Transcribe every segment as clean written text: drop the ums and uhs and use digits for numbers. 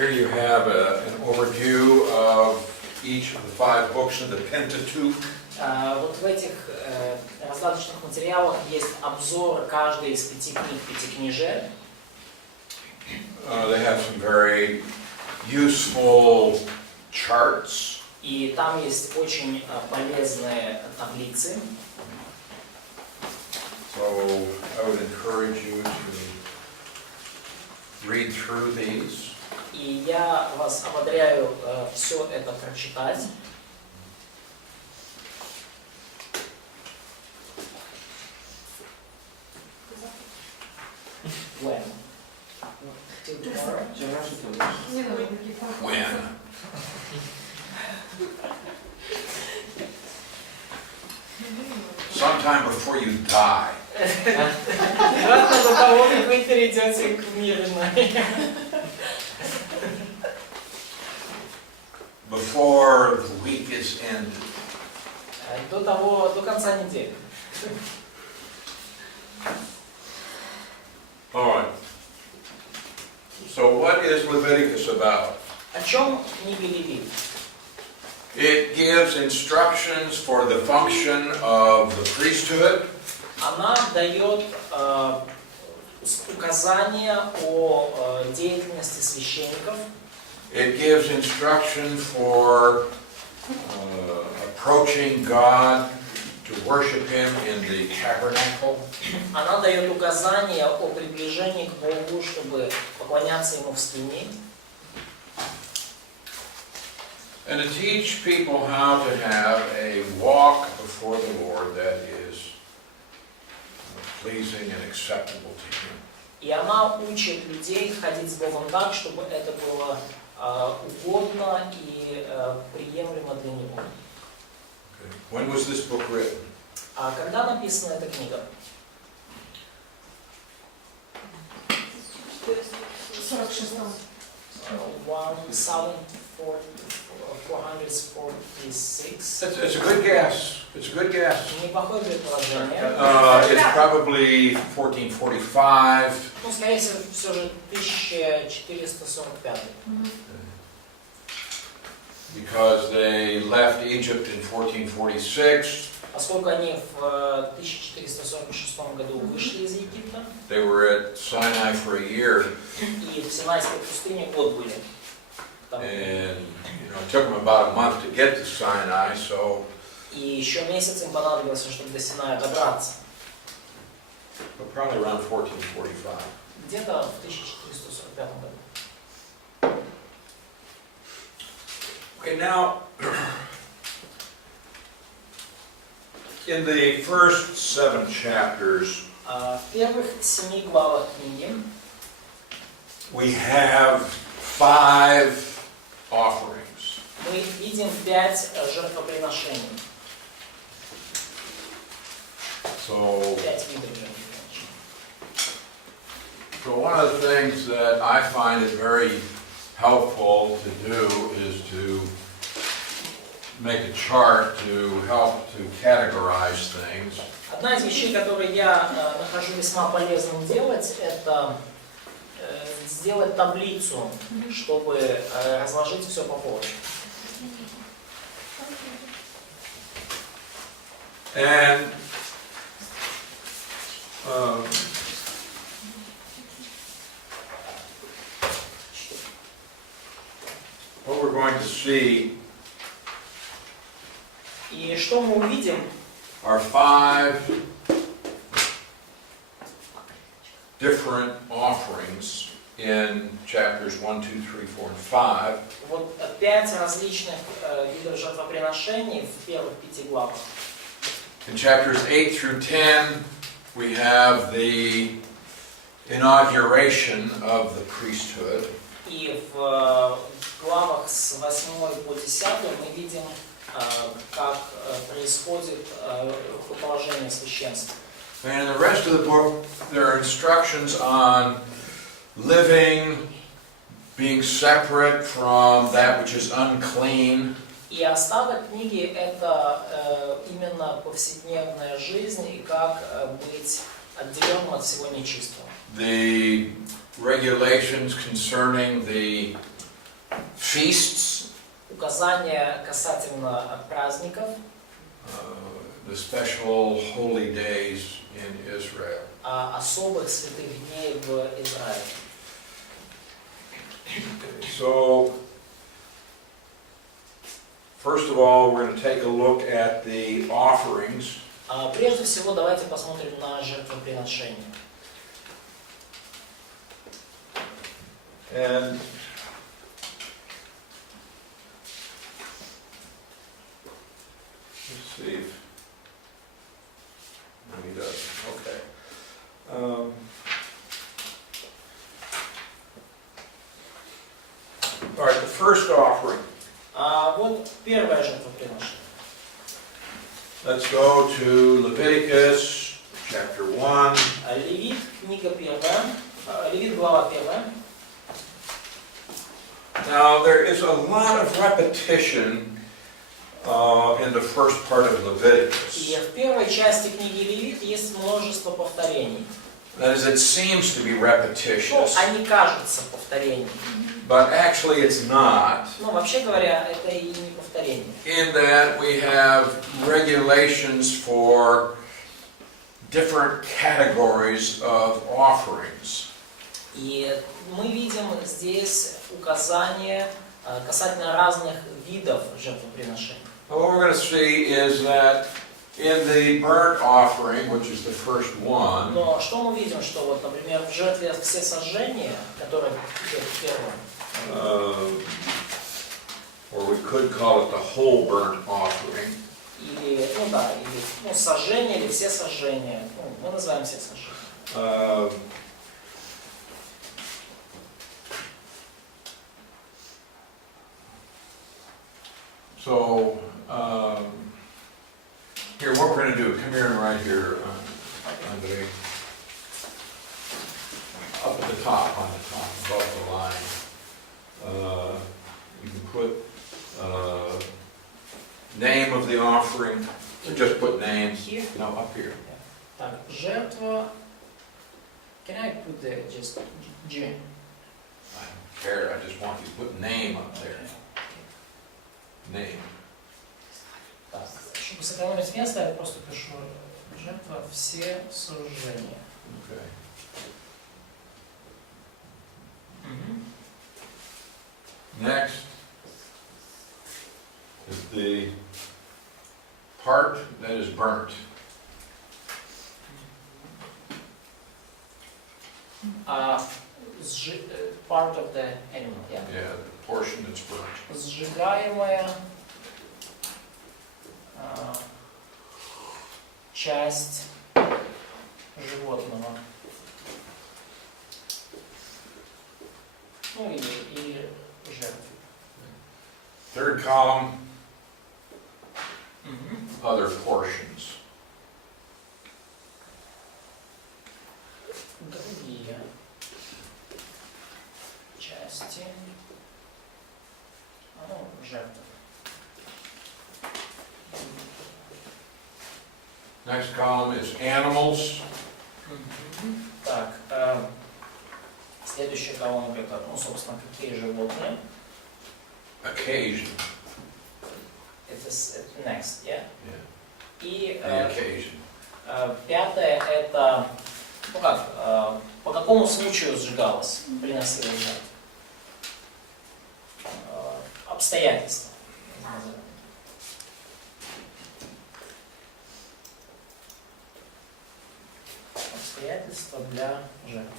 Here you have an overview of each of the 5 books in the Pentateuch. Вот в этих раздаточных материалах есть обзор каждой из 5 книг Пятикнижия. They have some very useful charts. И там есть очень полезные таблицы. So I would encourage you to read through these. И я вас ободряю все это прочитать. When? Till tomorrow? When? Sometime before you die. Вероятно, до того, как вы перейдете к мирной. Before the week is ended. До конца недели. All right. So what is Leviticus about? О чем книга Левит? It gives instructions for the function of the priesthood. Она дает указания о деятельности священников. It gives instruction for approaching God to worship Him in the tabernacle. Она дает указания о приближении к Богу, чтобы поклоняться Ему в скинии. And to teach people how to have a walk before the Lord that is pleasing and acceptable to Him. И она учит людей ходить с Богом так, чтобы это было угодно и приемлемо для Него. Okay. When was this book written? А когда написана эта книга? 1446. It's a good guess. It's a good guess. Неплохое предположение. It's probably 1445. Ну, скорее всего, все же 1445. Because they left Egypt in 1446. Поскольку они в 1446 году вышли из Египта, They were at Sinai for a year. И в Синайской пустыне год были. And it took them about a month to get to Sinai, so. И еще месяц им понадобился, чтобы до Синая добраться. But probably around 1445. Где-то в 1445 году. Okay, now, in the first 7 chapters, В первых 7 главах книги we have 5 offerings. мы видим 5 жертвоприношений. So 5 видов жертвоприношений. So one of the things that I find it very helpful to do is to make a chart to help to categorize things. Одна из вещей, которые я нахожу весьма полезным делать, это сделать таблицу, чтобы разложить все по полочкам. And what we're going to see И что мы увидим? are 5 different offerings in chapters 1, 2, 3, 4, and 5. Вот 5 различных видов жертвоприношений в первых 5 главах. In chapters 8 through 10, we have the inauguration of the priesthood. И в главах с 8 по 10 мы видим, как происходит рукоположение священства. And in the rest of the book, there are instructions on living, being separate from that which is unclean. И остаток книги это именно повседневная жизнь и как быть отделенным от всего нечистого. The regulations concerning the feasts, указания касательно праздников, the special holy days in Israel. особых святых дней в Израиле. So, first of all, we're going to take a look at the offerings. Прежде всего, давайте посмотрим на жертвоприношение. And let's see if no, he doesn't. Okay. All right, the first offering. Вот первое жертвоприношение. Let's go to Leviticus chapter 1. Левит, книга 1. Левит, глава 1. Now, there is a lot of repetition in the first part of Leviticus. И в первой части книги Левит есть множество повторений. That is, it seems to be Ну, repetitious, они кажутся повторениями. but actually it's not. Но вообще говоря, это и не повторение. In that we have regulations for different categories of offerings. И мы видим здесь указания касательно разных видов жертвоприношений. What we're going to see is that in the burnt offering, which is the first one, Но что мы видим, что вот, например, в жертве всесожжения, которая идет первым, or we could call it the whole burnt offering, или, сожжение или всесожжение, мы называем всесожжение. So, here, what we're going to do, come here and right here, Andre. Up at the top, on the top, above the line. You can put name of the offering, or just put names. Here? No, up here. Так, жертва. Can I put the just G? I don't care, I just want you to put name up there. Name. Так, чтобы сэкономить место, я просто пишу жертва всесожжения. Okay. Next is the part that is burnt. Part of the animal, yeah? Yeah, the portion that's burnt. Сжигаемая часть животного. Ну или жертвы. Third column, other portions. Другие части. Жертвы. Next column is animals. Так, следующая колонка это, собственно, какие животные. Occasion. Это next, yeah? Yeah. И The occasion. пятое это, по какому случаю сжигалось, приносилось жертву? Обстоятельства. Обстоятельства для жертв.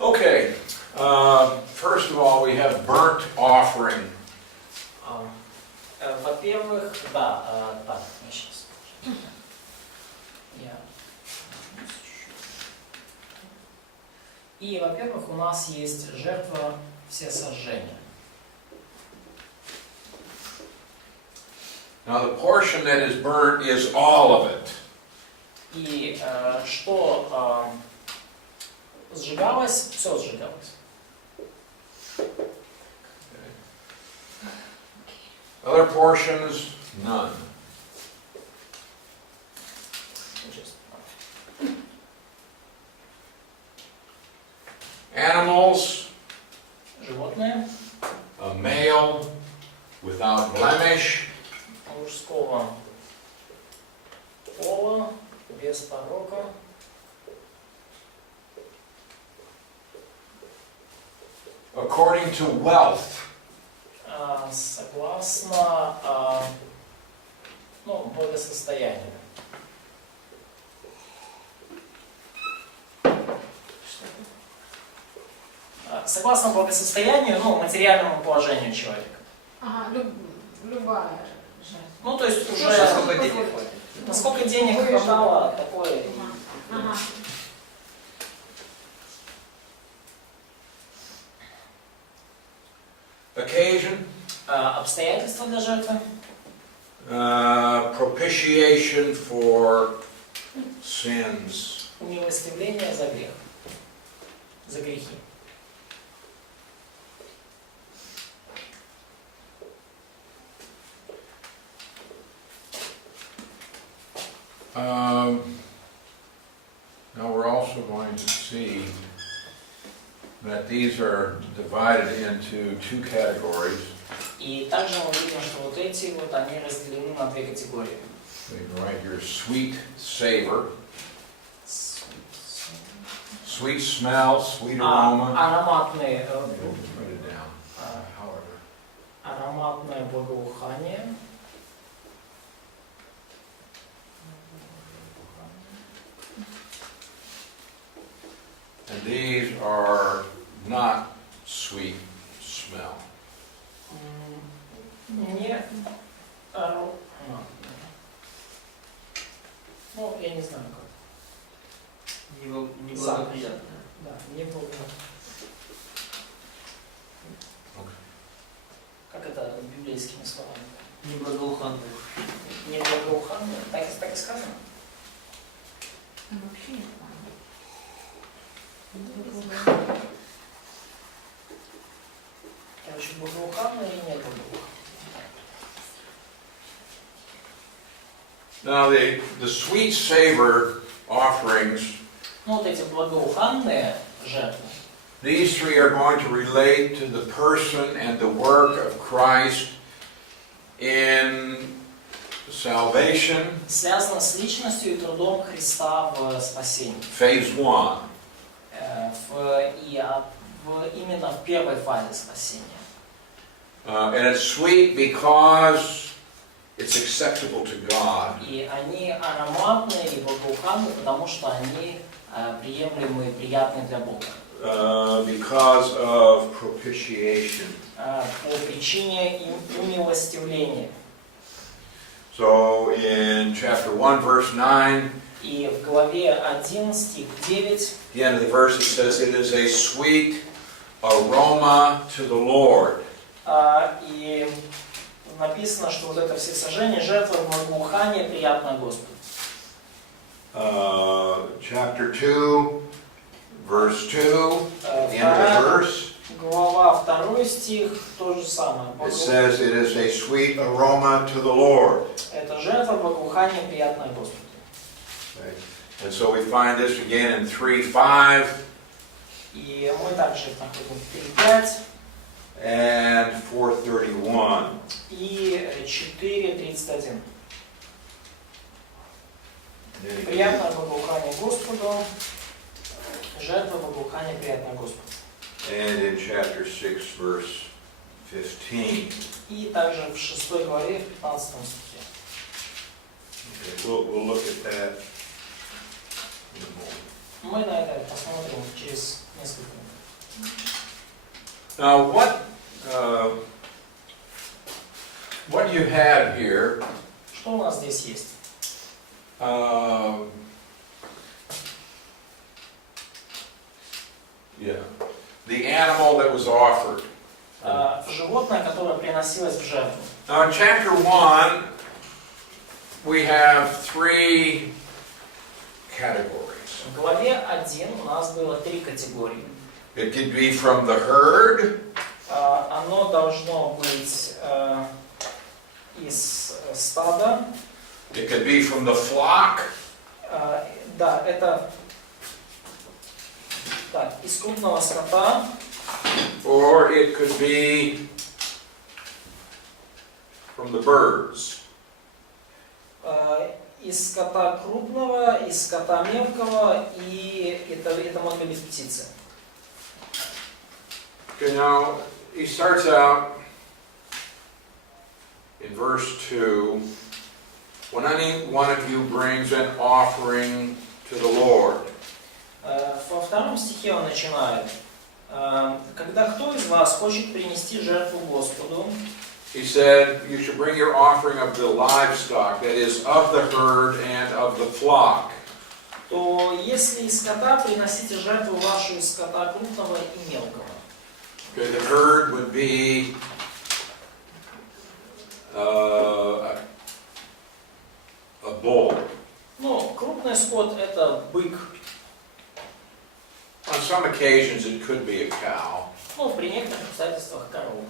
Okay, first of all, we have burnt offering. Во-первых, да, так, сейчас. И, во-первых, у нас есть жертва всесожжения. Now, the portion that is burnt is all of it. И что сжигалось, все сжигалось. Other portions, none. Animals, Животные a male without blemish, мужского пола, без порока. according to wealth. Согласно благосостоянию. Согласно благосостоянию, материальному положению человека. Ага, любая жертва. Ну, то есть уже Насколько денег хватит? насколько денег хватало, такое. Ага. Occasion, Обстоятельства для жертвы. propitiation for sins. Умилостивление за грех. За грехи. Now we're also going to see that these are divided into two categories. И также мы видим, что вот эти они разделены на две категории. Right here, sweet savor, sweet smell, sweet aroma. Ароматные, Write it down, however. ароматное благоухание. And these are not sweet smell. Не я не знаю как. Неблагоприятно. Да, не было. Как это библейскими словами? Неблагоуханно. Не благоуханное, так и сказано. Вообще не знаю. Короче, благоуханное и не благоуханное. Now the sweet savor offerings, Вот эти благоуханные жертвы, these three are going to relate to the person and the work of Christ in salvation, связано с личностью и трудом Христа в спасении. phase 1. Именно в первой фазе спасения. And it's sweet because it's acceptable to God. И они ароматные и благоуханные, потому что они приемлемы и приятны для Бога. Because of propitiation. По причине умилостивления. So in chapter 1, verse 9, И в главе 1, стих 9, the end of the verse, it says, it is a sweet aroma to the Lord. и написано, что вот это всесожжение, жертва благоухания приятна Господу. Chapter 2, verse 2, the end of the verse, Глава 2, стих, то же самое. it says, it is a sweet aroma to the Lord. Это жертва благоухания приятная Господу. Okay. And so we find this again in 3:5 И мы также их находим в 3.5 and 4:31. и 4.31. Приятное благоухание Господу, жертва благоухания приятная Господу. And in chapter 6, verse 15. И также в 6 главе, в 15 стихе. Okay, we'll look at that in a moment. Мы на это посмотрим через несколько минут. Now, what you have here, Что у нас здесь есть? the animal that was offered. Животное, которое приносилось в жертву. Now, in chapter 1, we have three categories. В главе 1 у нас было 3 категории. It could be from the herd, Оно должно быть из стада. it could be from the flock, Да, это так, из крупного скота, or it could be from the birds. из скота крупного, из скота мелкого, и это могут быть птицы. Okay, now he starts out in verse 2, when any one of you brings an offering to the Lord. Во втором стихе он начинает. Когда кто из вас хочет принести жертву Господу, He said, you should bring your offering of the livestock, that is, of the herd and of the flock. то если из скота, приносите жертву вашу из скота крупного и мелкого. Okay, the herd would be a bull. Ну, крупный скот это бык. On some occasions it could be a cow. Ну, при некоторых обстоятельствах корова.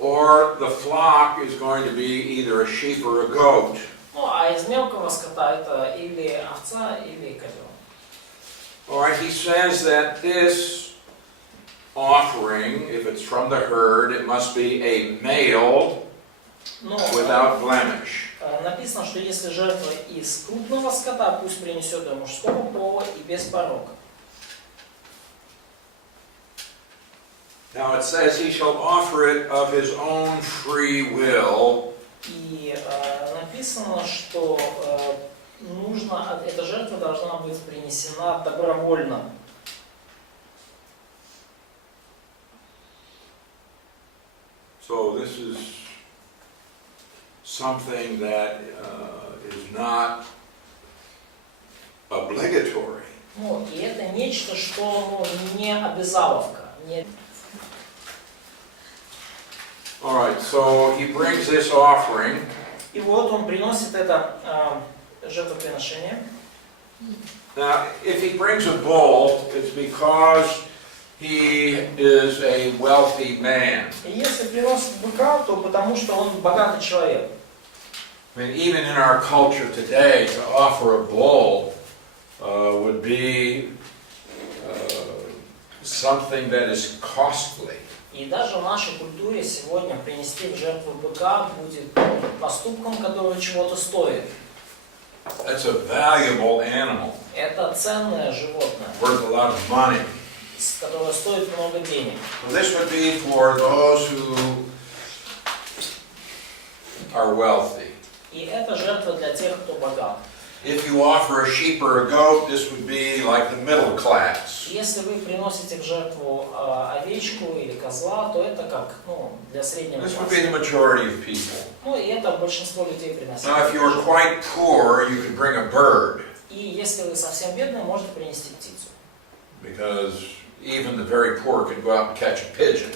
Or the flock is going to be either a sheep or a goat. Ну, а из мелкого скота это или овца, или козел. Alright, he says that this offering, if it's from the herd, it must be a male Но without blemish. написано, что если жертва из крупного скота, пусть принесет ее мужского пола и без порока. Now it says he shall offer it of his own free will. И написано, что эта жертва должна быть принесена добровольно. So this is something that is not obligatory. Ну, и это нечто, что не обязаловка. Не... Alright, so he brings this offering. И вот он приносит это жертвоприношение. Now, if he brings a bull, it's because he is a wealthy man. И если приносит быка, то потому что он богатый человек. I mean, even in our culture today, to offer a bull would be something that is costly. И даже в нашей культуре сегодня принести в жертву быка будет поступком, который чего-то стоит. That's a valuable animal, Это ценное животное, worth a lot of money. которое стоит много денег. So this would be for those who are wealthy. И это жертва для тех, кто богат. If you offer a sheep or a goat, this would be like the middle class. Если вы приносите в жертву овечку или козла, то это как для среднего This would be класса. the majority of people. Ну и это большинство людей приносит. Now, if you were quite poor, you could bring a bird, И если вы совсем бедные, можете принести птицу. because even the very poor could go out and catch a pigeon.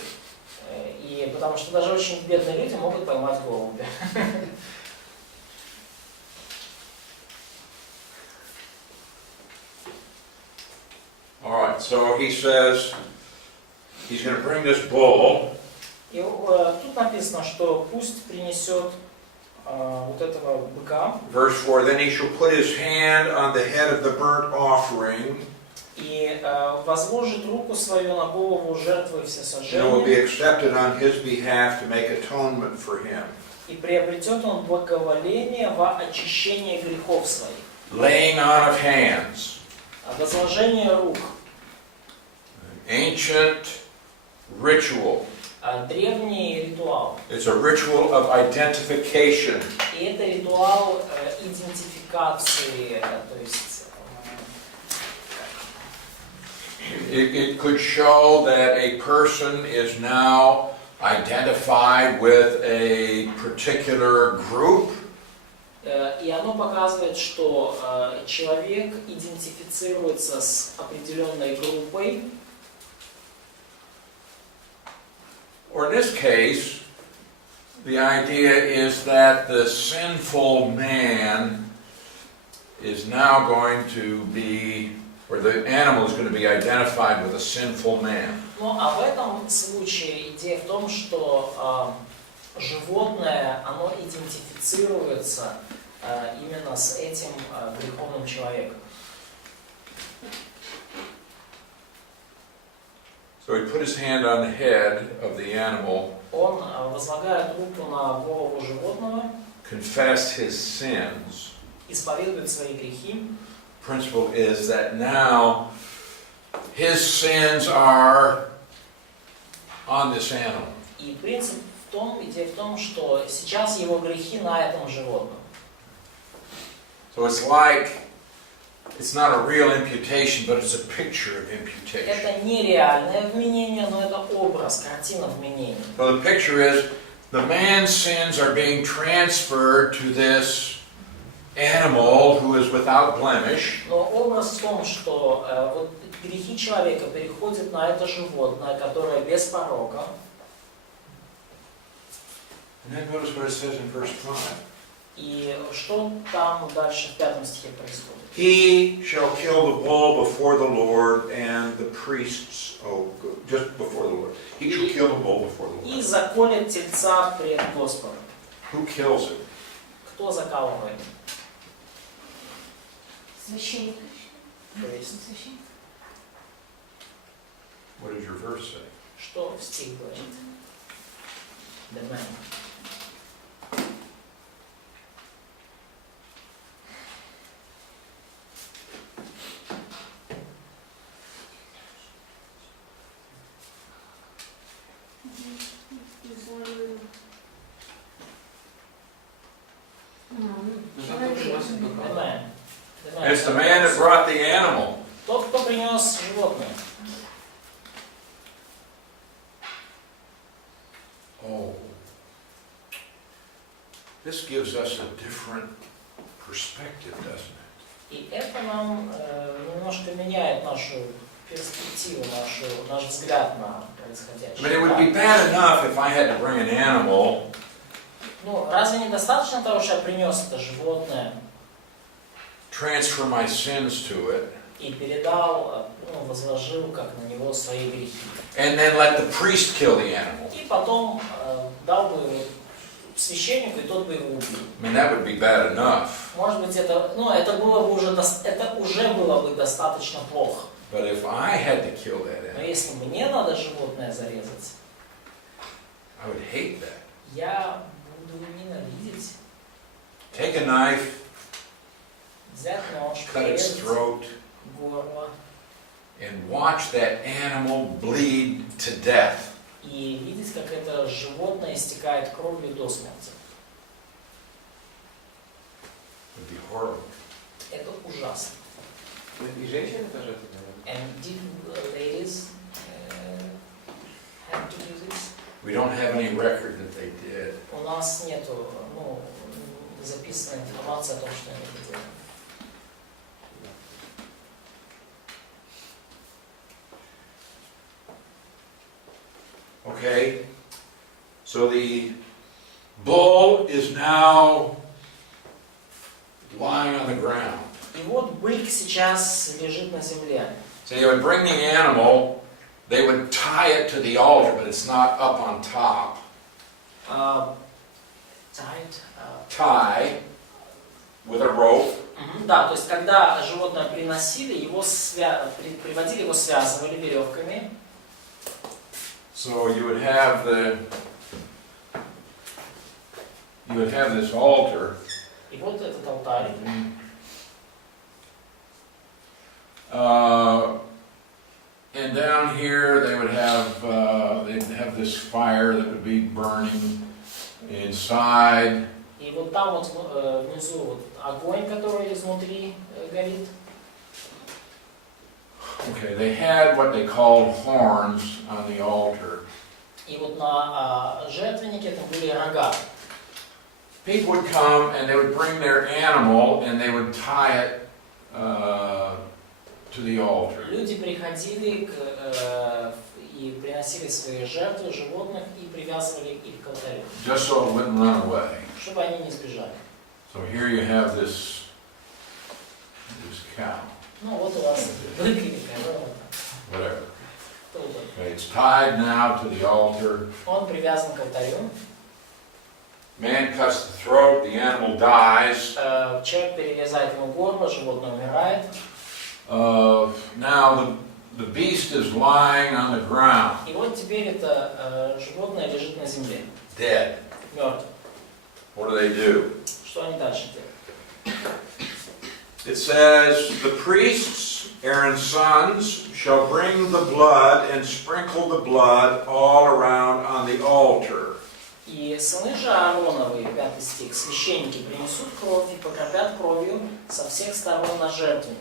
И потому что даже очень бедные люди могут поймать голубя. Alright, so he says he's going to bring this bull. И тут написано, что пусть принесет вот этого быка. Verse 4, then he shall put his hand on the head of the burnt offering, И возложит руку свою на голову жертвы and it will be всесожжения, accepted on his behalf to make atonement for him. и приобретет он благоволение во очищение грехов своих. Laying on of hands. Возложение рук. Ancient ritual. Древний ритуал. It's a ritual of identification. И это ритуал идентификации, то есть It could show that a person is now identified with a particular group. и оно показывает, что человек идентифицируется с определенной группой. Or in this case, the idea is that the sinful man is now going to be, or the animal is going to be identified with a sinful man. Ну, а в этом случае идея в том, что животное, оно идентифицируется именно с этим греховным человеком. So he put his hand on the head of the animal, Он возлагает руку на голову животного, confessed his sins. исповедует свои грехи. Principle is that now his sins are on this animal. И принцип в том, идея в том, что сейчас его грехи на этом животном. So it's like, it's not a real imputation, but it's a picture of imputation. Это не реальное вменение, но это образ, картина вменения. So the picture is, the man's sins are being transferred to this animal who is without blemish. Но образ в том, что вот грехи человека переходят на это животное, которое без порока. And then notice what it says in verse 5. И что там дальше в 5 стихе происходит? He shall kill the bull before the Lord and the priests. Just before the Lord. He shall kill the bull before the И Lord. заколет тельца пред Господом. Who kills it? Кто закалывает? Священник. То есть, Священник. What does your verse say? что в стих говорит? The man. The man. The man. It's the man that brought the animal. Тот, кто принес животное. Oh. This gives us a different perspective, doesn't it? И это нам немножко меняет нашу перспективу, наш взгляд на происходящее. I mean, it would be bad enough if I had to bring an animal Ну, разве недостаточно того, что я принес это животное transfer my sins to it, и передал, возложил как на него свои грехи? and then let the priest kill the animal? И потом дал бы священнику, и тот бы его убил. I mean, that would be bad enough. Может быть, это было бы уже было бы достаточно плохо. But if I had to kill that Но animal, если мне надо животное зарезать, I would hate that. я буду ненавидеть. Take a knife, Взять нож, cut its порезать throat, горло and watch that animal bleed to death. и видеть, как это животное истекает кровью до смерти. It would be horrible. Это ужасно. И женщины тоже это делают. And did ladies have to do this? We don't have any record that they did. У нас нету, записанной информации о том, что они это делают. Okay, so the bull is now lying on the ground. И вот бык сейчас лежит на земле. So they would bring the animal, they would tie it to the altar, but it's not up on top. Tie with a rope. Да, то есть когда животное приносили, приводили его, связывали веревками. So you would have this altar. И вот этот алтарь. And down here they would have this fire that would be burning inside. И вот там вот внизу вот огонь, который изнутри горит. Okay, they had what they called horns on the altar. И вот на жертвеннике это были рога. People would come and they would bring their animal and they would tie it to the altar. Люди приходили и приносили свои жертвы животных и привязывали их к алтарю, Just so it wouldn't run away. чтобы они не сбежали. So here you have this cow, Ну вот у вас бык или корова, whatever. кто угодно. Okay, it's tied now to the altar. Он привязан к алтарю. Man cuts the throat, the animal dies. Человек перерезает ему горло, животное умирает. Now the beast is lying on the ground, И вот теперь это животное лежит на земле, dead. мертв. What do? Что они дальше делают? It says, the priests, Aaron's sons, shall bring the blood and sprinkle the blood all around on the altar. И сыны же Аароновы, 5 стих, священники принесут кровь и покропят кровью со всех сторон на жертвенник.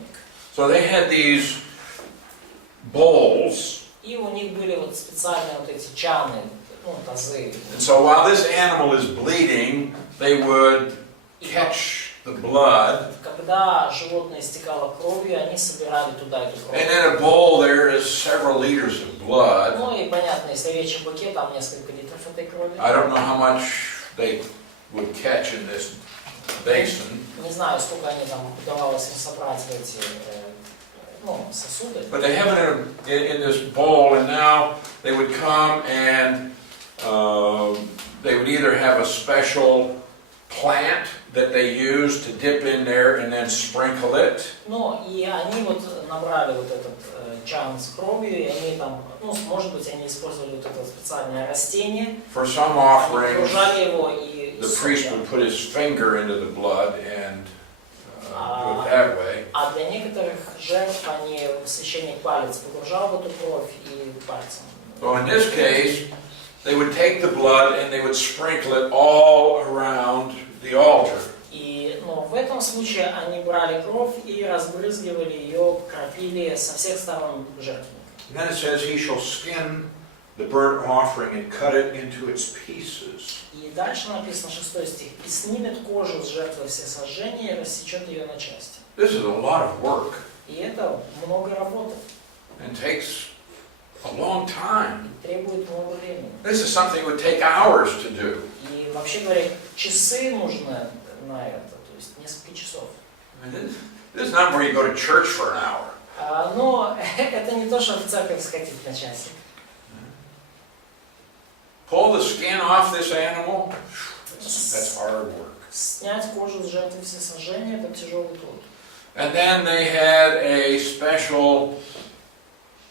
So they had these bowls, И у них были вот специальные вот эти чаны, ну, тазы. and so while this animal is bleeding, they would catch the blood, Когда животное истекало кровью, они собирали туда эту and кровь. in a bowl there is several liters of blood. Ну и понятно, если речь о быке, там несколько литров этой крови. I don't know how much they would catch in this basin, Не знаю, сколько они там удавалось им собрать в эти сосуды. but they have it in this bowl, and now they would come and they would either have a special plant that they use to dip in there and then sprinkle it. Ну, и они вот набрали вот этот чан с кровью, и они там, ну, может быть, они использовали вот это специальное растение, For some они offerings, окружали его и the priest would put his finger into the blood and do it that way. А для некоторых жертв они, священник палец погружал в эту кровь и пальцем. So in this case, they would take the blood and they would sprinkle it all around the altar. И, ну, в этом случае они брали кровь и разбрызгивали ее, кропили со всех сторон жертвенника. And then it says, he shall skin the burnt offering and cut it into its pieces. И дальше написано 6 стих. «И снимет кожу с жертвы всесожжения и рассечет ее на части». This is a lot of work И это много работы, and takes a long time. требует много времени. This is something that would take hours to do. И вообще говоря, часы нужны на это, то есть несколько часов. I mean, this is not where you go to church for an hour. Но это не то, что в церковь сходить на часик. Pull the skin off this animal, that's hard work. Снять кожу с жертвы всесожжения – это тяжелый труд. And then they had a special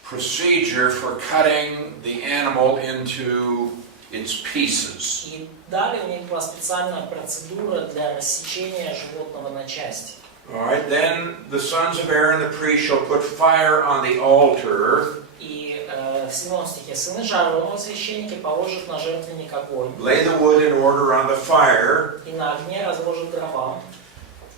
procedure for cutting the animal into its pieces. И далее у них была специальная процедура для рассечения животного на части. All right, then the sons of Aaron the priest shall put fire on the altar, И в 7 стихе сыны же Ааронова священники положат на жертвенник огонь, lay the wood in order on the fire, и на огне разложат дрова,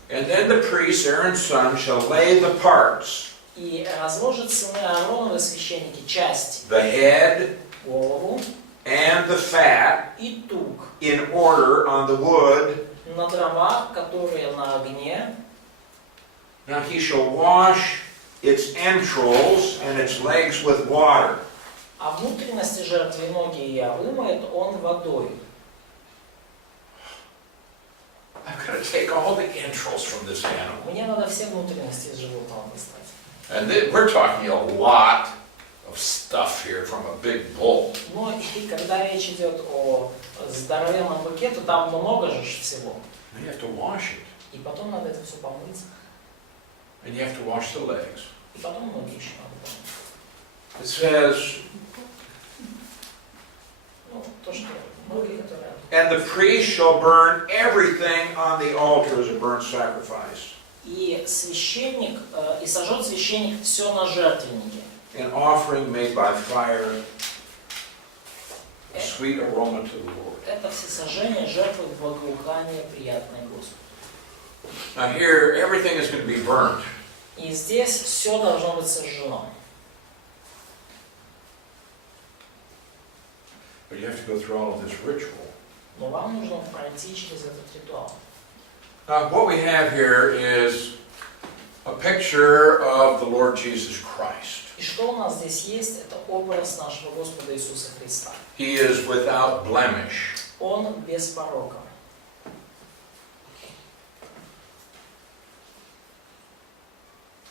and then the priest, Aaron's son, shall lay the parts, и разложат сыны Ааронова священники часть, the head голову and the fat, и тук in order on the wood. на дровах, которые на огне. Now he shall wash its entrails and its legs with water. А внутренности жертвы и ноги ее вымоет он водой. I've got to take all the entrails from this animal. Мне надо все внутренности из животного достать. And we're talking a lot of stuff here from a big bull. Ну и когда речь идет о здоровенном быке, то там много же всего. And you have to wash it. И потом надо это все помыть. And you have to wash the legs. И потом ноги еще надо помыть. It says, Ну, то, что ноги, которые... and the priest shall burn everything on the altar as a burnt sacrifice. И священник, и сожжет священник все на жертвеннике. An offering made by fire, a sweet aroma to the Lord. Это всесожжение жертвы благоухания, приятное Господу. Now here, everything is going to be burnt. И здесь все должно быть сожжено. But you have to go through all of this ritual. Но вам нужно пройти через этот ритуал. Now what we have here is a picture of the Lord Jesus Christ. И что у нас здесь есть? Это образ нашего Господа Иисуса Христа. He is without blemish. Он без порока.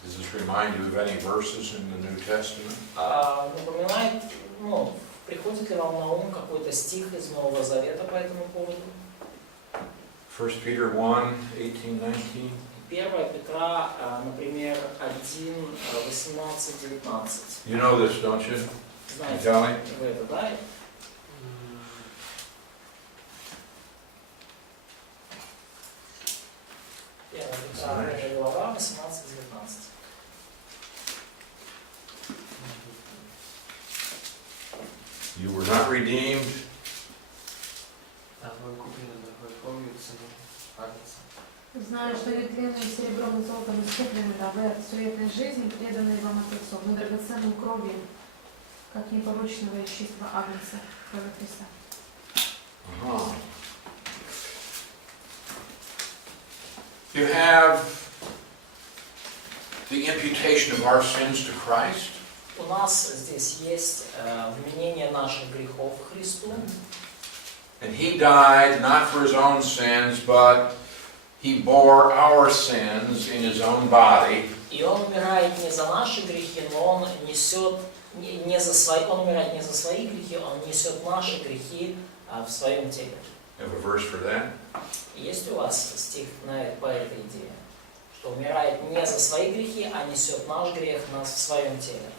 Does this remind you of any verses in the New Testament? Напоминает, приходит ли вам на ум какой-то стих из Нового Завета по этому поводу? 1 Peter 1, 18-19. 1 Петра, например, 1, 18, 19. You know this, don't you? Знаете, Виталий? вы это, да? 1 Петра, 1 глава, 18, 19. You were not redeemed Да, вы купили дорогой кровью цену агнца. Знаю, что ветвяным серебром и золотом искуплены, да вы от суетной жизни, преданные вам от отцов, но драгоценным кровью, как непорочного и чистого агнца, крови Христа. Uh-huh. You have the imputation of our sins to Christ. У нас здесь есть вменение наших грехов Христу. And He died not for His own sins, but He bore our sins in His own body. И Он умирает не за наши грехи, но Он несет не за свои, Он умирает не за свои грехи, Он несет наши грехи в своем теле. You have a verse for that? Есть у вас стих по этой идее, что умирает не за свои грехи, а несет наш грех в своем теле.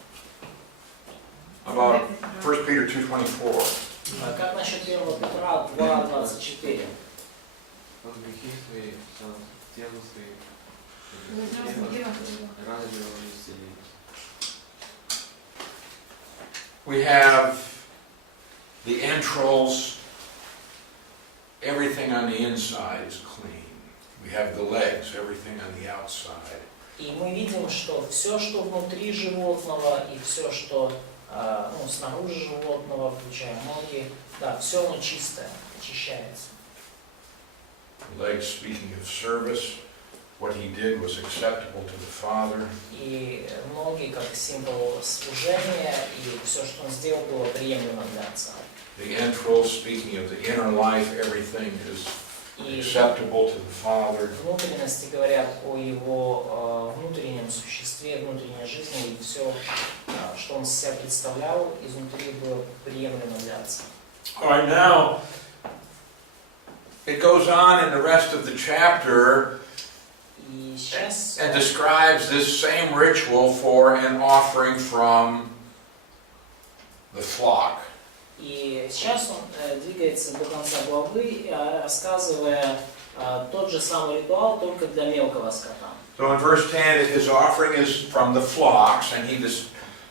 About 1 Peter 2:24. Как насчет 1 Петра 2:24? Вот грехи свои, тело свои, раны его исцелили. We have the entrails, everything on the inside is clean. We have the legs, everything on the outside. И мы видим, что все, что внутри животного, и все, что снаружи животного, включая ноги, да, все оно чистое, очищается. Legs, speaking of service, what He did was acceptable to the Father. И ноги как символ служения, и все, что Он сделал, было приемлемо для Отца. The entrails, speaking of the inner life, everything is И acceptable to the Father. внутренности говорят о Его внутреннем существе, внутренней жизни, и все, что Он себя представлял, изнутри было приемлемо для Отца. All right, now it goes on in the rest of the chapter И сейчас and describes this same ritual for an offering from the flock. И сейчас он двигается до конца главы, рассказывая тот же самый ритуал, только для мелкого скота. So in verse 10, his offering is from the flocks, and he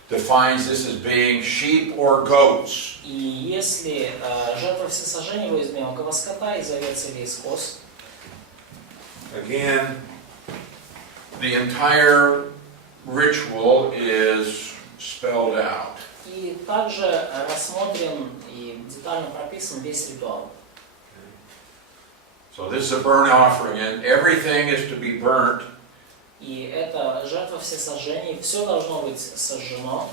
defines this as being sheep or goats. И если жертва всесожжения его из мелкого скота, из овец или из коз, Again, the entire ritual is spelled out. и также рассмотрен и детально прописан весь ритуал. So this is a burnt offering, and everything is to be burnt. И это жертва всесожжения, все должно быть сожжено.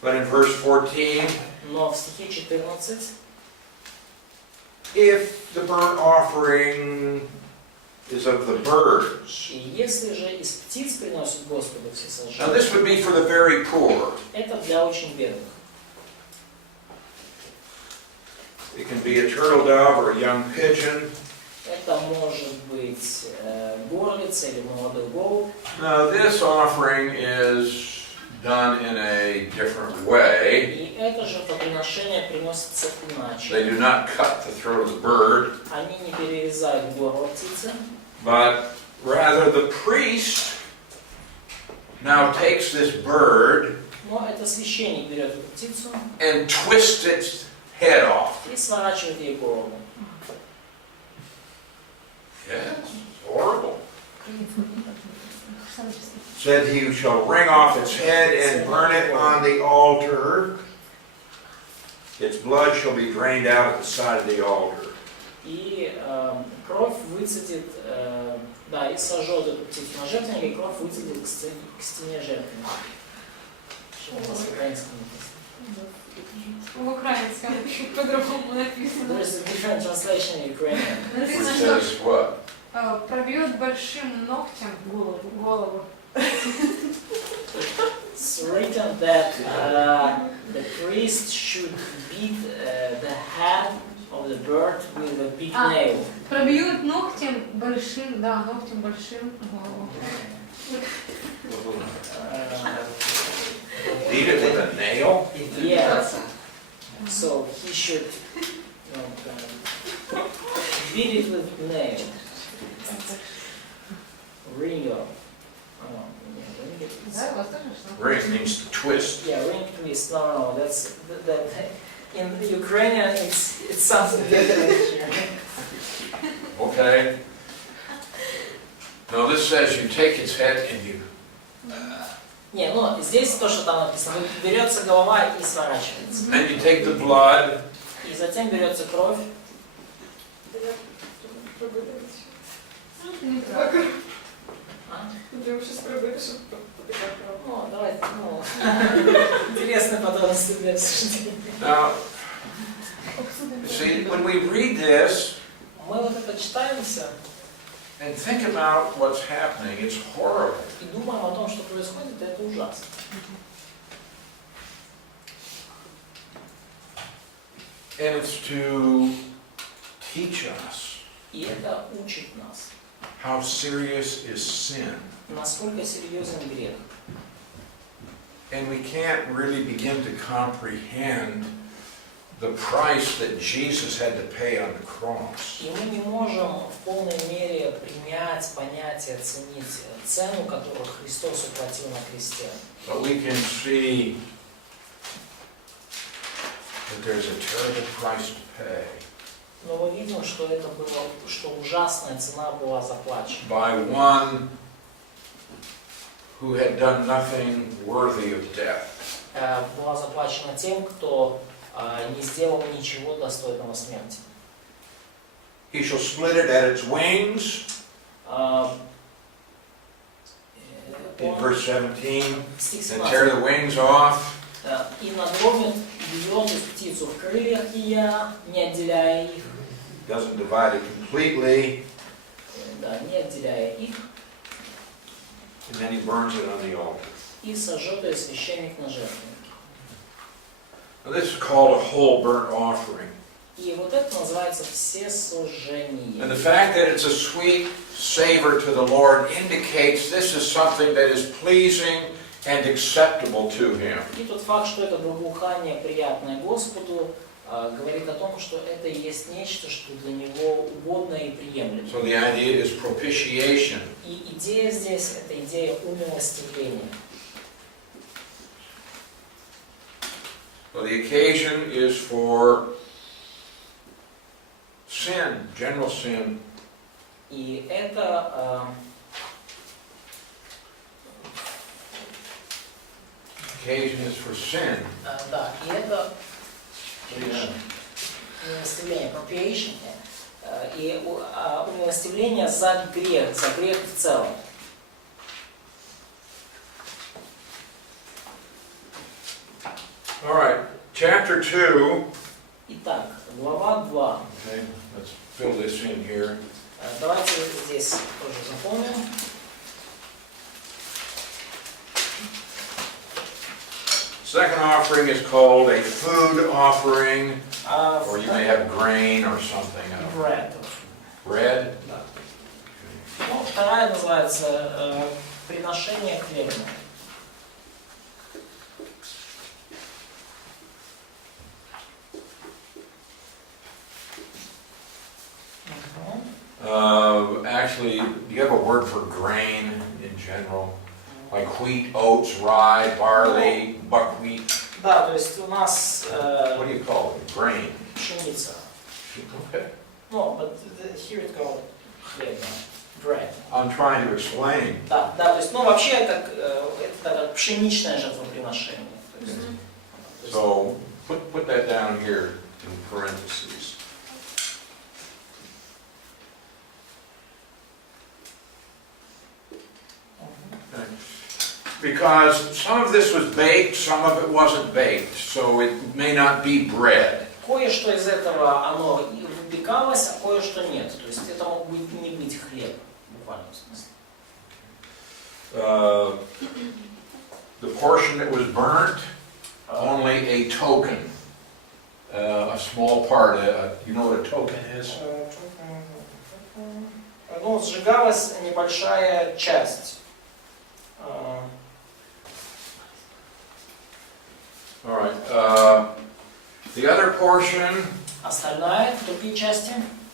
But in verse 14, Но в стихе 14, if the burnt offering is of the birds. и если же из птиц приносят Господу Now всесожжение, this would be for the very poor. это для очень бедных. It can be a turtle dove or a young pigeon. Это может быть горлица или молодой голубь. Now this offering is done in a different way. И это жертвоприношение приносится They иначе. do not cut the throat of the bird, Они не перерезают горло птицы, but rather the priest now takes this bird но это священник берет эту птицу and twists its head off. и сворачивает ей голову. Yes, horrible. Said he shall wring off its head and burn it on the altar. Its blood shall be drained out at the side of the altar. И кровь выцедит Да, и сожжет эту птицу на жертвеннике, и кровь выцедит к стене жертвенника. Что у нас в украинском написано? В украинском по-другому написано. There's a different translation in Ukrainian. Which Написано, что says what? пробьет большим ногтем голову. It's written that the priest should beat the head of the bird with a big nail. Пробьет ногтем большим голову. Beat it with a nail? Yeah. So he should beat it with nail. Ring it. Да, у вас тоже что? Ring means to twist. Yeah, ring twist. No, that's that. In Ukrainian, it's something different here. Okay? No, this says you take its head and you... Не, ну здесь то, что там написано, берется голова и сворачивается. Then you take the blood. И затем берется кровь. Ну, давай, ну, интересные подробности для обсуждения. Now, see, when we read this Мы вот это читаем все and think about what's happening, it's horrible. и думаем о том, что происходит, и это ужасно. And it's to teach us И это учит нас, how serious is sin. насколько серьезен грех. And we can't really begin to comprehend the price that Jesus had to pay on the cross. И мы не можем в полной мере принять, понять и оценить цену, которую Христос уплатил на кресте. But we can see that there's a terrible price to pay Но мы видим, что это было, что ужасная цена была заплачена. by one who had done nothing worthy of death. Была заплачена тем, кто не сделал ничего достойного смерти. He shall split it at its wings, in verse 17, Стих and tear 17. the wings off. И надробит бьет птицу в крыльях ее, не отделяя их. Doesn't divide it completely, Да, не отделяя их. and then he burns it on the altar. И сожжет ее священник на жертвеннике. Now, this is called a whole burnt offering. И вот это называется And всесожжение. the fact that it's a sweet savor to the Lord indicates this is something that is pleasing and acceptable to Him. И тот факт, что это благоухание приятное Господу, говорит о том, что это есть нечто, что для Него угодно и приемлемо. So the idea is propitiation. И идея здесь – это идея умилостивления. So the occasion is for sin, general sin. И это Occasion is for sin. да, и это умилостивление, propitiation, и умилостивление за грех в целом. All right, chapter 2. Итак, глава 2. Okay, let's fill this in here. Давайте здесь тоже запомним. Second offering is called a food offering, or you may have grain or something. Bread. Bread? Да. Ну, вторая называется приношение хлебное. Actually, do you have a word for grain in general? Like wheat, oats, rye, barley, buckwheat? Да, то есть у нас What do you call it? Grain. пшеница. Okay. No, but here it's called хлебное. Bread. I'm trying to explain. Да, да, то есть, ну вообще это как пшеничное жертвоприношение. То есть, So put that down here in parentheses. because some of this was baked, some of it wasn't baked, so it may not be bread. Кое-что из этого оно и выпекалось, а кое-что нет. То есть это мог быть не быть хлеб, в буквальном смысле. The portion that was burnt, only a token, a small part. You know what a token is? Ну, сжигалась небольшая часть. All right. The other portion, Остальная, другие части,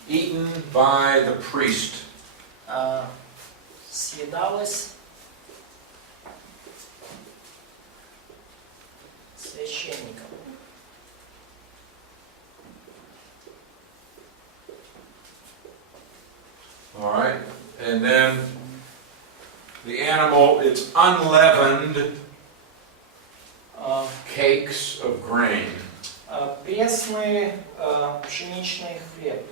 eaten by the priest. съедалась священником. All right. And then the animal, it's unleavened cakes of grain. Пресный пшеничный хлеб.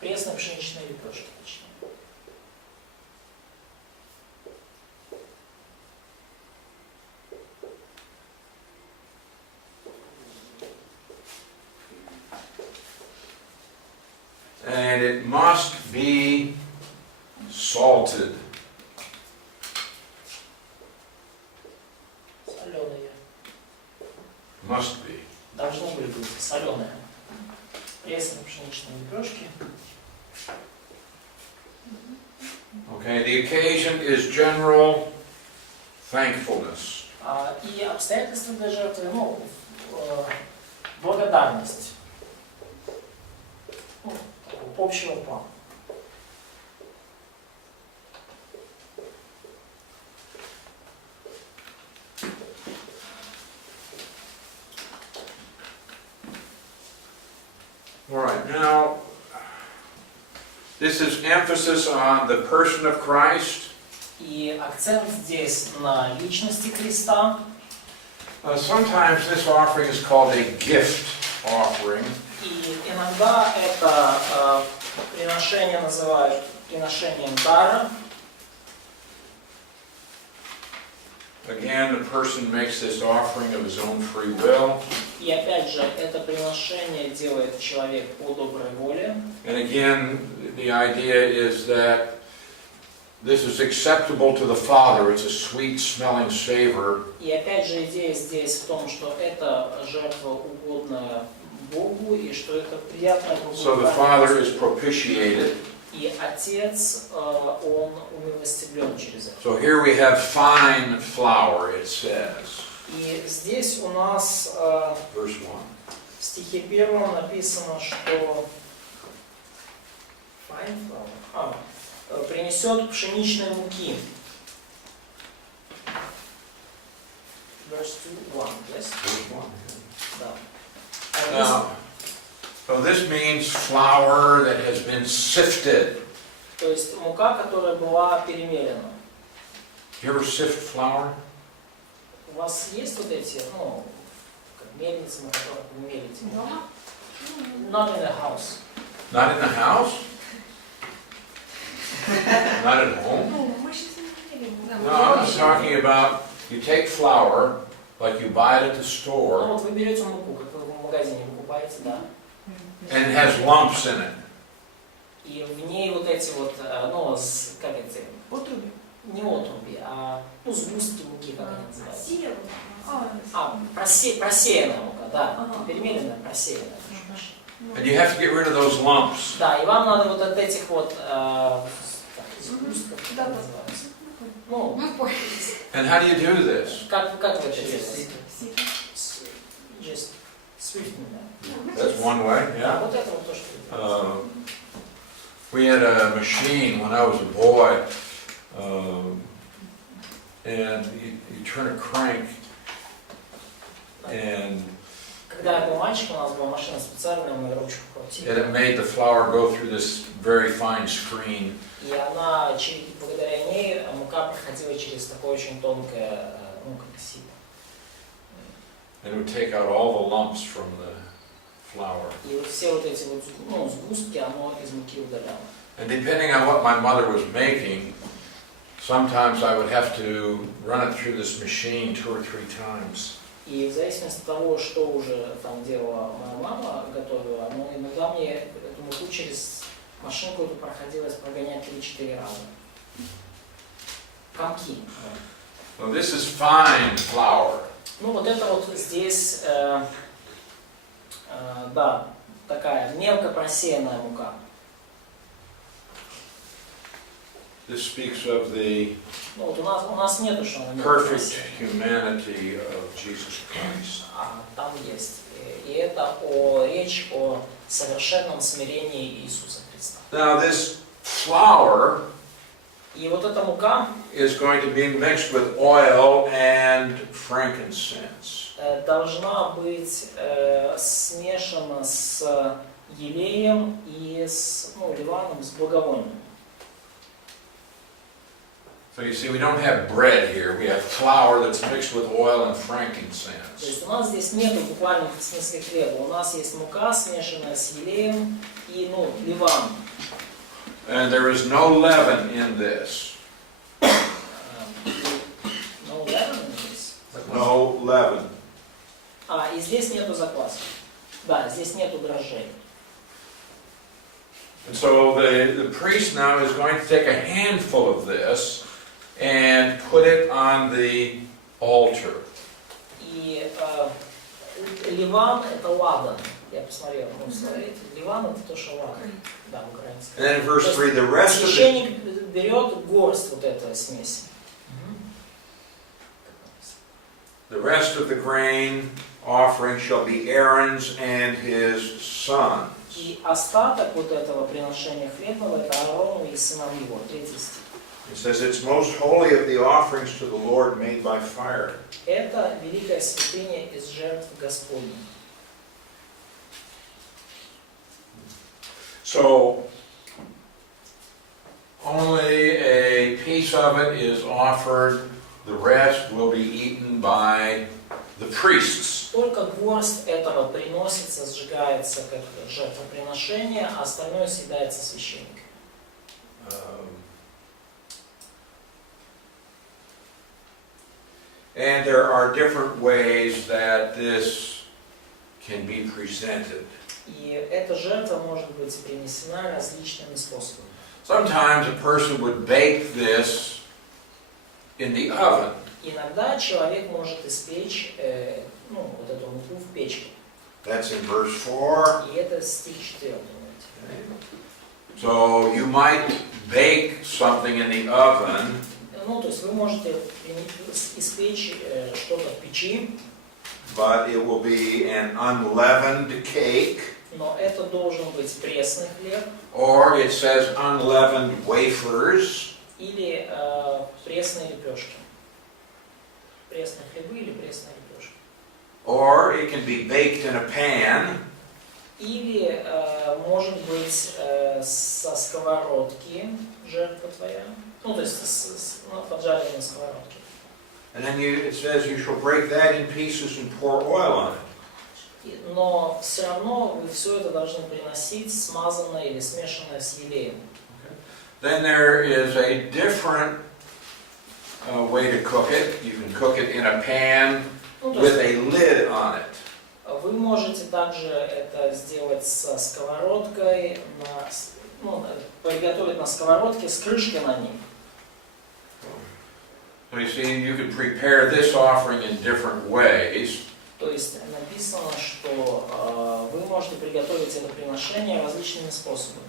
Пресные пшеничные лепешки, точнее. And it must be salted. Соленые. Must be. Должны были быть соленые. Пресные пшеничные лепешки. Okay, the occasion is general thankfulness. И обстоятельства для жертвы, ну, благодарность. Ну, такого общего плана. All right, now, this is emphasis on the person of Christ. И акцент здесь на личности Христа. Sometimes this offering is called a gift offering. И иногда это приношение называют приношением дара. Again, the person makes this offering of his own free will. И опять же, это приношение делает человек по доброй воле. And again, the idea is that this is acceptable to the Father. It's a sweet smelling savor. И опять же, идея здесь в том, что это жертва угодная Богу, и что это приятное So the Father is propitiated. И Отец, Он умилостивлен через это. So here we have fine flour, it says. И здесь у нас Verse 1. в стихе 1 написано, что fine flour, принесет пшеничной муки. Verse 2, 1, yes? Verse 1. Да. Now, so this means flour that has been sifted. То есть мука, которая была перемелена. You ever sift flour? У вас есть вот эти, ну, как мельницы, на которых вы мелите? Дома? Not in the house. Not in the house? Not at home? Ну, мы сейчас не говорим. No, I'm just talking about you take flour, like you buy it at the Ну store, вот вы берете муку, как вы в магазине покупаете, да, and it has lumps in it. и в ней вот эти вот, ну, как это, Отруби. не отруби, а, ну, сгустки муки, как они называются. Сеяла. Просеянная мука, да, Ага. перемеленная, просеянная. And you have to get rid of those lumps. Да, и вам надо вот от этих вот сгустков, как Да, они да. называются. Ну, Мы поняли. And how do you do this? как вы это делаете? Сито. Just sweeten, да. That's one way, Да, yeah. вот это вот то, что We had a machine when I was a boy, and you turn a crank, and Когда я был мальчиком, у нас была машина специальная, мы ручку крутили. it made the flour go through this very fine screen. И она, благодаря ней, мука проходила через такое очень тонкое, ну, как сито. And it would take out all the lumps from the flour. И вот все вот эти вот, ну, сгустки, оно из муки удаляло. And depending on what my mother was making, sometimes I would have to run it through this machine 2 or 3 times. И в зависимости от того, что уже там делала моя мама, готовила, но иногда мне эту муку через машинку эту проходилось прогонять 3-4 раза. Комки. So this is fine flour. Ну вот это вот здесь, да, такая мелко просеянная мука. This speaks of the Ну вот у нас нету, что она мелко perfect просеянная. humanity of Jesus Christ. А там есть. И это речь о совершенном смирении Иисуса Христа. Now this flour И вот эта мука is going to be mixed with oil and frankincense. должна быть смешана с елеем и с ливаном, с благовонием. So you see, we don't have bread here. We have flour that's mixed with oil and То frankincense. есть у нас здесь нет буквально в смысле хлеба. У нас есть мука, смешанная с елеем и ливан. And there is no leaven in this. No leaven здесь. No leaven. И здесь нету закваски. Да, здесь нету дрожжей. And so the priest now is going to take a handful of this and put it on the altar. И ливан это ладан. Я посмотрел, смотрите, ливан это то, что ладан. Да, в украинском. And then in verse 3, the rest of the... Священник берет горсть вот этой смеси. The rest of the grain offering shall be Aaron's and his sons. И остаток вот этого приношения хлебного это Аарону и сынам его. 3 стих. It says it's most holy of the offerings to the Lord made by fire. Это великая святыня из жертв Господних. So only a piece of it is offered. The rest will be eaten by the priests. Только горсть этого приносится, сжигается как жертвоприношение, а остальное съедается священником. And there are different ways that this can be presented. И эта жертва может быть принесена различными способами. Sometimes a person would bake this in the oven. Иногда человек может испечь вот эту муку в печке. That's in verse 4. И это стих 4. So you might bake something in the oven. То есть вы можете испечь что-то в печи, But it will be an unleavened cake. но это должен быть пресный хлеб, Or it says unleavened wafers. или пресные лепешки. Пресные хлебы или пресные лепешки. Or it can be baked in a pan. Или, может быть, со сковородки жертва твоя. То есть поджаренной на сковородке. And then it says you shall break that in pieces and pour oil on it. Но все равно вы все это должны приносить смазанное или смешанное с елеем. Then there is a different way to cook it. You can cook it in a pan with a lid on it. Вы можете также это сделать со сковородкой, приготовить на сковородке с крышкой на ней. So you see, you could prepare this offering in different ways. То есть написано, что вы можете приготовить это приношение различными способами.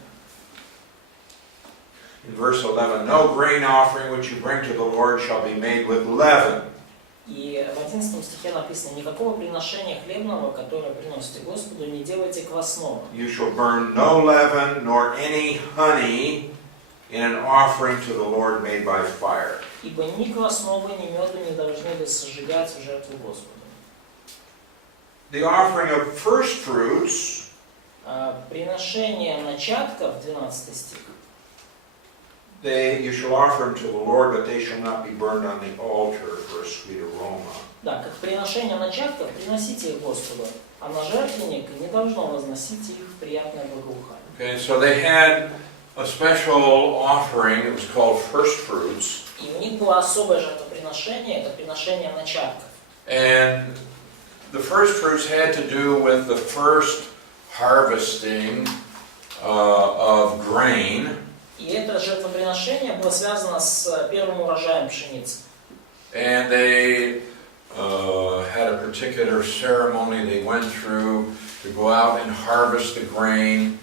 In verse 11, no grain offering which you bring to the Lord shall be made with leaven. И в 11 стихе написано: никакого приношения хлебного, которое приносите Господу, не делайте квасного. You shall burn no leaven nor any honey in an offering to the Lord made by fire. Ибо ни квасного, ни меда не должны вы сожигать в жертву Господу. The offering of first fruits, приношение начатков, 12 стих. you shall offer them to the Lord, but they shall not be burned on the altar for a sweet aroma. Да, как приношение начатков, приносите их Господу, а на жертвенник не должно возносить их в приятное благоухание. Okay, so they had a special offering. It was called first fruits. И у них было особое жертвоприношение, это приношение начатков. And the first fruits had to do with the first harvesting of grain. И это жертвоприношение было связано с первым урожаем пшеницы. And they had a particular ceremony they went through to go out and harvest the grain.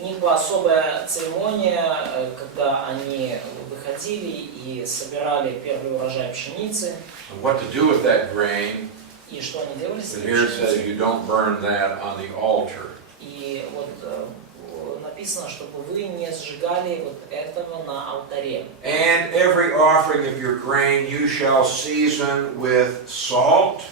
У них была особая церемония, когда они выходили и собирали первый урожай пшеницы. And what to do with that grain? И что они делали с And этой here it says пшеницей? you don't burn that on the altar. И вот написано, чтобы вы не сжигали вот этого на алтаре. And every offering of your grain you shall season with salt.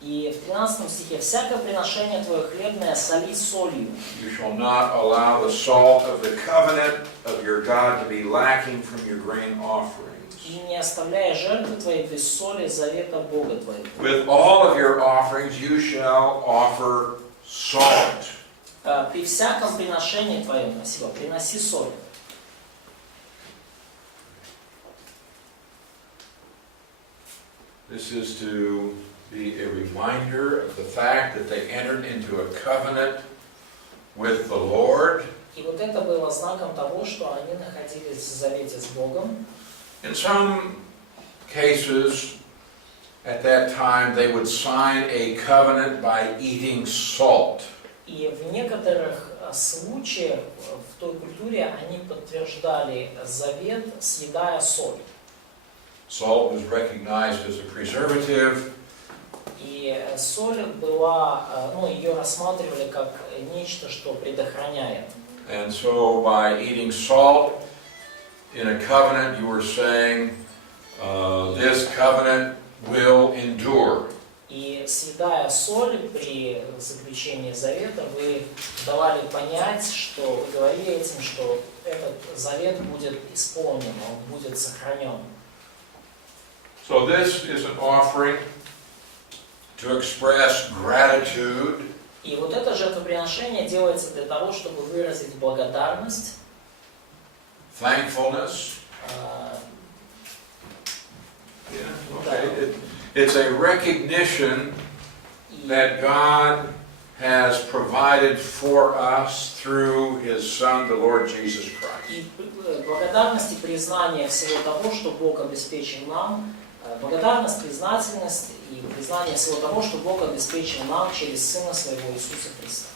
И в 13 стихе: «Всякое приношение твое хлебное соли солью». You shall not allow the salt of the covenant of your God to be lacking from your grain offerings. И не оставляя жертвы твоей без соли завета Бога твоего. With all of your offerings you shall offer salt. При всяком приношении твоем, спасибо, приноси соль. This is to be a reminder of the fact that they entered into a covenant with the Lord. И вот это было знаком того, что они находились в завете с Богом. In some cases, at that time, they would sign a covenant by eating salt. И в некоторых случаях в той культуре они подтверждали завет, съедая соль. Salt was recognized as a preservative. И соль была, ее рассматривали как нечто, что предохраняет. And so by eating salt in a covenant, you were saying, this covenant will endure. И съедая соль при заключении завета, вы давали понять, что вы говорили этим, что этот завет будет исполнен, он будет сохранен. So this is an offering to express gratitude. И вот это жертвоприношение делается для того, чтобы выразить благодарность, Thankfulness. Да. It's a recognition и, that God has provided for us through His Son, the Lord Jesus Christ. и благодарность и признание всего того, что Бог обеспечил нам, благодарность, признательность и признание всего того, что Бог обеспечил нам через Сына Своего Иисуса Христа.